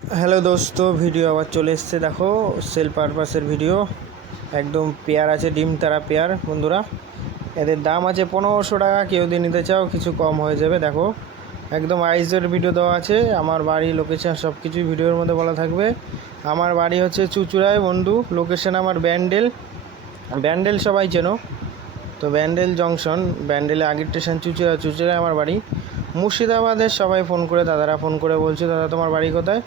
Hello দোস্ত, video আবার চলে এসছে। দেখো, সেল পারপাসের ভিডিও। একদম পেয়ার আছে, ডিম তারা পেয়ার বন্ধুরা। এদের দাম আছে 1500 টাকা। কেউ দিয়ে নিতে চাও কিছু কম হয়ে যাবে। দেখো, একদম আইসের ভিডিও দেওয়া আছে, আমার বাড়ি লোকেশান সব কিছুই ভিডিওর মধ্যে বলা থাকবে। আমার বাড়ি হচ্ছে চুচুড়ায় বন্ধু, লোকেশান আমার ব্যান্ডেল। ব্যান্ডেল সবাই চেনো তো, ব্যান্ডেল জংশন, ব্যান্ডেলে আগের স্টেশন চুচুড়া, চুচুড়ায় আমার বাড়ি। মুর্শিদাবাদের সবাই ফোন করে, দাদারা ফোন করে বলছে দাদা তোমার বাড়ি কোথায়।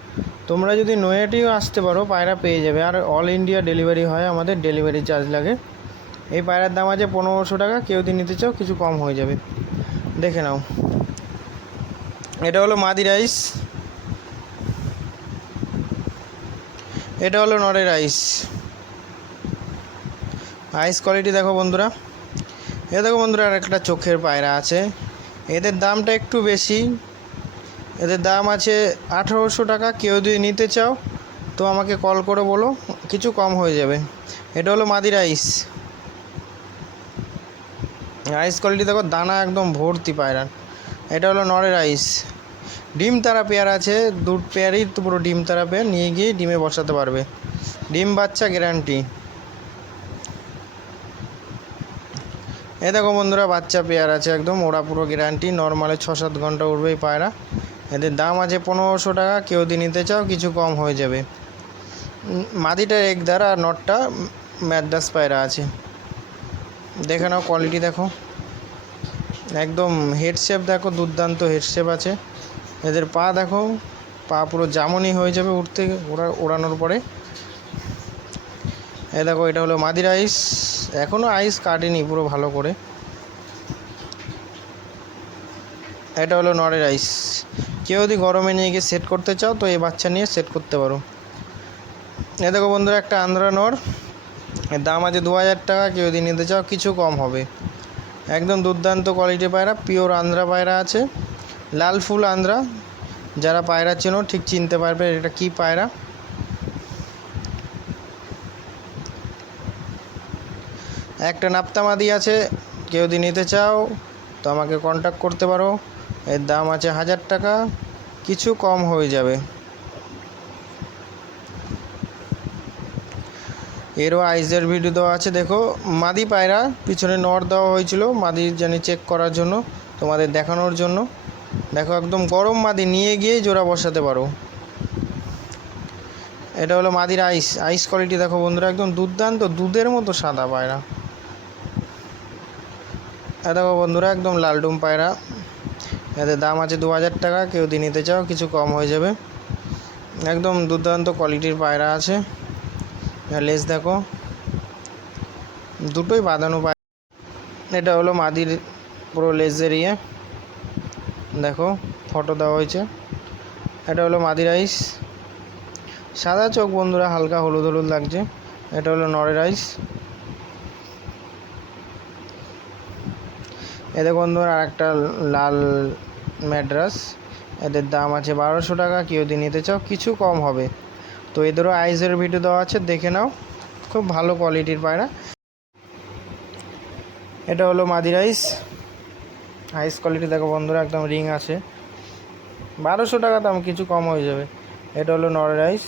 তোমরা যদি নৈহাটিও আসতে পারো, পায়রা পেয়ে যাবে। আর অল ইন্ডিয়া ডেলিভারি হয়, আমাদের ডেলিভারি চার্জ লাগে। এই পায়রার দাম আছে 1500 টাকা। কেউ যদি নিতে চাও কিছু কম হয়ে যাবে। দেখে নাও, এটা হলো মাদি রাইস, এটা হলো নরের রাইস। আইস কোয়ালিটি দেখো বন্ধুরা। এ দেখো বন্ধুরা, আর একটা চোখের পায়রা আছে। এদের দামটা একটু বেশি, এদের দাম আছে 1800 টাকা। কেউ যদি নিতে চাও তো আমাকে কল করে বলো, কিছু কম হয়ে যাবে। এটা হলো মাদি রাইস। রাইস কোয়ালিটি দেখো, দানা একদম ভর্তি পায়রা। এটা হলো নরের রাইস। ডিম তারা পেয়ার আছে, দুধ পেয়ারই তো, পুরো ডিম তারা পেয়ার। নিয়ে গিয়ে ডিমে বসাতে পারবে, ডিম বাচ্চা গ্যারান্টি। এই দেখো বন্ধুরা, বাচ্চা পেয়ার আছে একদম, ওরা পুরো গ্যারান্টি। নর্মালে 6-7 ঘন্টা উঠবে এই পায়রা। এদের দাম আছে 1500 টাকা। কেউ যদি নিতে চাও কিছু কম হয়ে যাবে। মাদিটা একদার আর নটটা ম্যাদ্রাস পায়রা আছে। দেখে নাও কোয়ালিটি দেখো, একদম হেড শেপ দেখো, দুর্দান্ত হেড শেপ আছে। এদের পা দেখো, পা পুরো জামনি হয়ে যাবে উঠতে, ওড়ানোর পরে। এই দেখো, এটা হলো মাদির আইস, এখনও আইস কাটেনি পুরো ভালো করে। এটা হলো নরের আইস। কেউ যদি গরমে নিয়ে গিয়ে সেট করতে চাও তো এই বাচ্চা নিয়ে সেট করতে পারো। এ দেখো বন্ধুরা, একটা আন্ধ্রা নর, এর দাম আছে 2000 টাকা। কেউ যদি নিতে চাও কিছু কম হবে। একদম দুর্দান্ত কোয়ালিটি পায়রা, পিওর আন্ধ্রা পায়রা আছে, লাল ফুল আন্ধ্রা। যারা পায়রা চেনো ঠিক চিনতে পারবে এটা কি পায়রা। একটা নাপ্তামাদি আছে, কেউ যদি নিতে চাও তো আমাকে কন্ট্যাক্ট করতে পারো। এর দাম আছে 1000 টাকা, কিছু কম হয়ে যাবে। এরও আইসের ভিডিও দেওয়া আছে। দেখো, মাদি পায়রা, পিছনে নর দেওয়া হয়েছিল মাদির জানি চেক করার জন্য, তোমাদের দেখানোর জন্য। দেখো, একদম গরম মাদি, নিয়ে গিয়েই জোড়া বসাতে পারো। এটা হলো মাদির আইস। আইস কোয়ালিটি দেখো বন্ধুরা, একদম দুর্দান্ত, দুধের মতো সাদা পায়রা। দেখো বন্ধুরা, একদম লালডুম পায়রা। এদের দাম আছে 2000 টাকা। কেউ যদি নিতে চাও কিছু কম হয়ে যাবে। একদম দুর্দান্ত কোয়ালিটির পায়রা আছে। লেজ দেখো, দুটোই বাঁধানো পায়রা। এটা হলো মাদির পুরো লেজের ইয়ে, দেখো ফটো দেওয়া হয়েছে। এটা হলো মাদির আইস, সাদা চোখ বন্ধুরা, হালকা হলুদ হলুদ লাগছে। এটা হলো নরের আইস। এদের বন্ধুরা আর একটা লাল ম্যাড্রাস। এদের দাম আছে 1200 টাকা। কেউ যদি নিতে চাও কিছু কম হবে। তো এদেরও আইসের ভিডিও দেওয়া আছে, দেখে নাও। খুব ভালো কোয়ালিটির পায়রা। এটা হলো মাদির আইস। আইস কোয়ালিটি দেখো বন্ধুরা, একদম রিং আছে। 1200 টাকা দাম, কিছু কম হয়ে যাবে। এটা হলো নরের আইস।